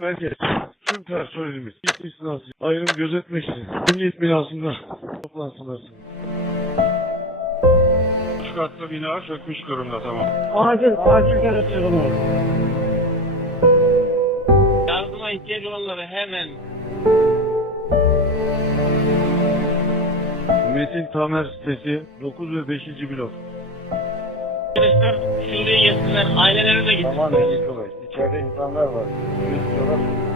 Merkez. Tüm personelimiz istisnasız ayrım gözetmeksizin emniyet binasında toplansınlar. Üç katlı bina çökmüş durumda, tamam. Acil gerekiyorum. Yardıma ihtiyaç olanları hemen. Metin Tamer sitesi 9 ve 5. blok. Arkadaşlar şuraya gelsinler, ailelerine de gitsin. Tamam Recep Bey. İçeride insanlar var. Yürüyorlar.